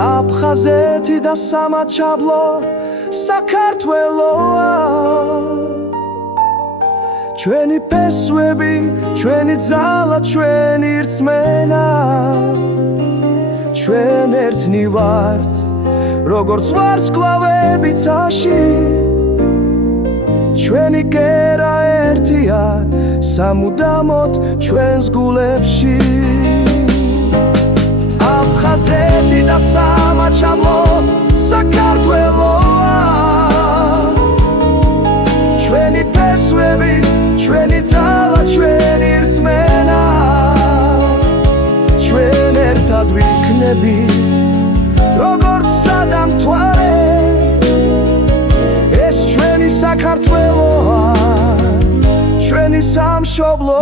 აფხაზეთი და სამაჩაბლო საქართველოა ჩვენი ფესვები, ჩვენი ძალა, ჩვენი რწმენა ჩვენ ერთნი ვართ როგორც ვარსკვლავები ცაში ჩვენი კერა ერთია სამუდამოდ ჩვენს გულებში აფხაზეთი და სამაჩაბლო საქართველოა ჩვენი ფესვები, ჩვენი ძალა, ჩვენი რწმენა ჩვენ ერთად ვიქნებით როგორც სადამთვარე ეს ჩვენი საქართველოა ჩვენი სამშობლო